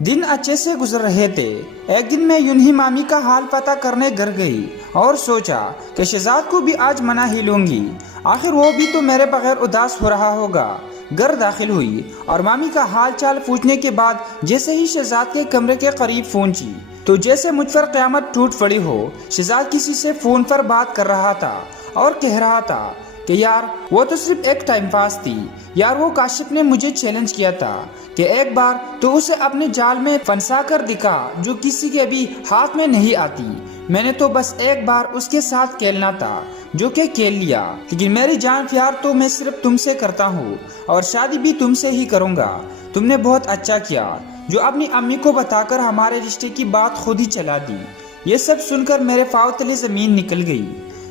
दिन अच्छे से गुजर रहे थे। एक दिन मैं यूं ही मामी का हाल पता करने घर गई और सोचा कि शहजाद को भी आज मना ही लूंगी, आखिर वो भी तो मेरे बगैर उदास हो रहा होगा। घर दाखिल हुई और मामी का हाल चाल पूछने के बाद जैसे ही शहजाद के कमरे के करीब पहुंची तो जैसे मुझ पर क़यामत टूट पड़ी हो। शहजाद किसी से फोन पर बात कर रहा था और कह रहा था कि यार वो तो सिर्फ एक टाइम पास थी। यार वो काशिफ ने मुझे चैलेंज किया था कि एक बार तो उसे अपने जाल में फंसा कर दिखा जो किसी के भी हाथ में नहीं आती। मैंने तो बस एक बार उसके साथ खेलना था जो कि खेल लिया, लेकिन मेरी जान प्यार तो मैं सिर्फ तुमसे करता हूँ और शादी भी तुमसे ही करूँगा। तुमने बहुत अच्छा किया जो अपनी अम्मी को बताकर हमारे रिश्ते की बात खुद ही चला दी। ये सब सुनकर मेरे पाँव तले जमीन निकल गई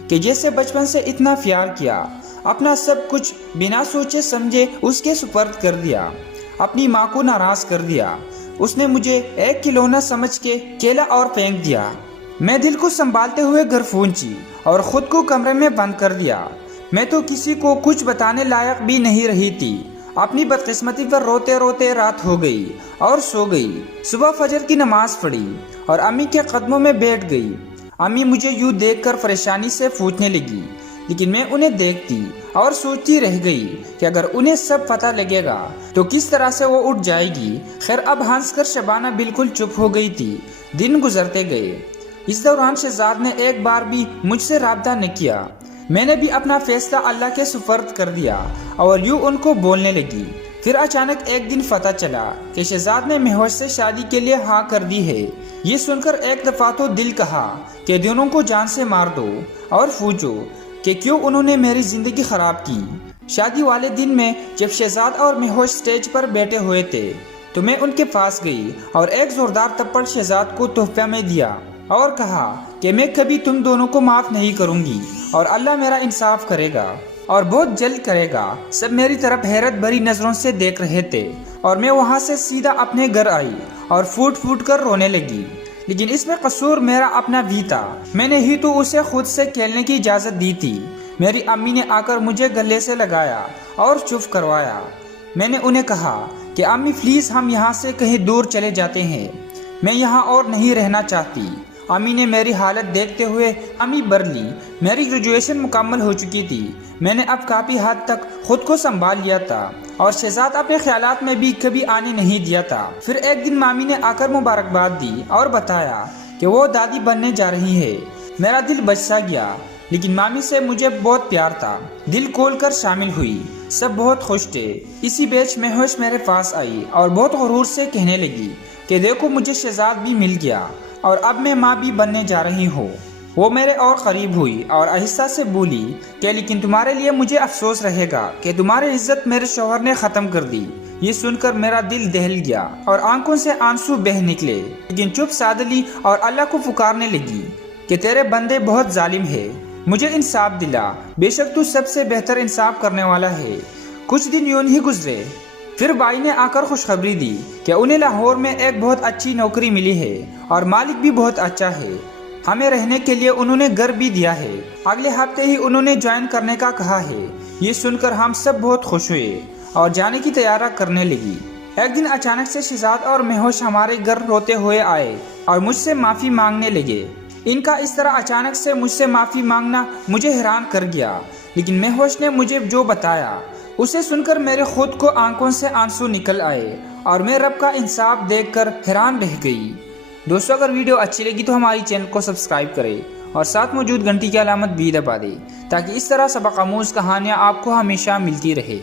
कि जैसे बचपन से इतना प्यार किया, अपना सब कुछ बिना सोचे समझे उसके सुपर्द कर दिया, अपनी माँ को नाराज कर दिया। उसने मुझे एक खिलौना समझ के खेला और फेंक दिया। मैं दिल को संभालते हुए घर पहुंची और खुद को कमरे में बंद कर दिया। मैं तो किसी को कुछ बताने लायक भी नहीं रही थी। अपनी बदकिस्मती पर रोते रोते रात हो गई और सो गई। सुबह फजर की नमाज पढ़ी और अम्मी के कदमों में बैठ गई। अम्मी मुझे यूं देखकर परेशानी से पूछने लगी, लेकिन मैं उन्हें देखती और सोचती रह गई कि अगर उन्हें सब पता लगेगा तो किस तरह से वो उठ जाएगी। खैर अब हंसकर शबाना बिल्कुल चुप हो गई थी। दिन गुजरते गए। इस दौरान शहजाद ने एक बार भी मुझसे राब्ता न किया। मैंने भी अपना फैसला अल्लाह के सुपर्द कर दिया और यूं उनको बोलने लगी। फिर अचानक एक दिन पता चला कि शहजाद ने महवश से शादी के लिए हाँ कर दी है। ये सुनकर एक दफा तो दिल कहा कि दोनों को जान से मार दो और पूछो कि क्यों उन्होंने मेरी जिंदगी खराब की। शादी वाले दिन में जब शहजाद और महवश स्टेज पर बैठे हुए थे तो मैं उनके पास गई और एक जोरदार थप्पड़ शहजाद को तोहफे में दिया और कहा कि मैं कभी तुम दोनों को माफ नहीं करूंगी और अल्लाह मेरा इंसाफ करेगा और बहुत जल्द करेगा। सब मेरी तरफ हैरत भरी नजरों से देख रहे थे और मैं वहां से सीधा अपने घर आई और फूट फूट कर रोने लगी। लेकिन इसमें कसूर मेरा अपना भी था। मैंने ही तो उसे खुद से खेलने की इजाजत दी थी। मेरी अम्मी ने आकर मुझे गले से लगाया और चुप करवाया। मैंने उन्हें कहा कि अम्मी प्लीज हम यहाँ से कहीं दूर चले जाते हैं, मैं यहाँ और नहीं रहना चाहती। अम्मी ने मेरी हालत देखते हुए हामी भर ली। मेरी ग्रेजुएशन मुकम्मल हो चुकी थी। मैंने अब काफ़ी हद तक खुद को संभाल लिया था और शहजाद अपने ख्यालात में भी कभी आने नहीं दिया था। फिर एक दिन मामी ने आकर मुबारकबाद दी और बताया कि वो दादी बनने जा रही है। मेरा दिल बच सा गया, लेकिन मामी से मुझे बहुत प्यार था। दिल खोल कर शामिल हुई। सब बहुत खुश थे। इसी बीच महवश मेरे पास आई और बहुत गुरूर से कहने लगी कि देखो मुझे शहजाद भी मिल गया और अब मैं माँ भी बनने जा रही हूँ। वो मेरे और करीब हुई और आहिस्ता से बोली कि लेकिन तुम्हारे लिए मुझे अफसोस रहेगा कि तुम्हारी इज्जत मेरे शौहर ने ख़त्म कर दी। ये सुनकर मेरा दिल दहल गया और आंखों से आंसू बह निकले, लेकिन चुप साध ली और अल्लाह को पुकारने लगी कि तेरे बंदे बहुत जालिम है, मुझे इंसाफ दिला, बेशक तू सबसे बेहतर इंसाफ करने वाला है। कुछ दिन यूं ही गुजरे। फिर भाई ने आकर खुशखबरी दी कि उन्हें लाहौर में एक बहुत अच्छी नौकरी मिली है और मालिक भी बहुत अच्छा है। हमें रहने के लिए उन्होंने घर भी दिया है। अगले हफ्ते ही उन्होंने ज्वाइन करने का कहा है। ये सुनकर हम सब बहुत खुश हुए और जाने की तैयारी करने लगी। एक दिन अचानक से शहजाद और महवश हमारे घर रोते हुए आए और मुझसे माफ़ी मांगने लगे। इनका इस तरह अचानक से मुझसे माफ़ी मांगना मुझे हैरान कर गया, लेकिन महवश ने मुझे जो बताया उसे सुनकर मेरे खुद को आंखों से आंसू निकल आए और मैं रब का इंसाफ देखकर हैरान रह गई। दोस्तों अगर वीडियो अच्छी लगी तो हमारी चैनल को सब्सक्राइब करें और साथ मौजूद घंटी की अलामत भी दबा दें ताकि इस तरह सबक आमूज़ कहानियाँ आपको हमेशा मिलती रहे।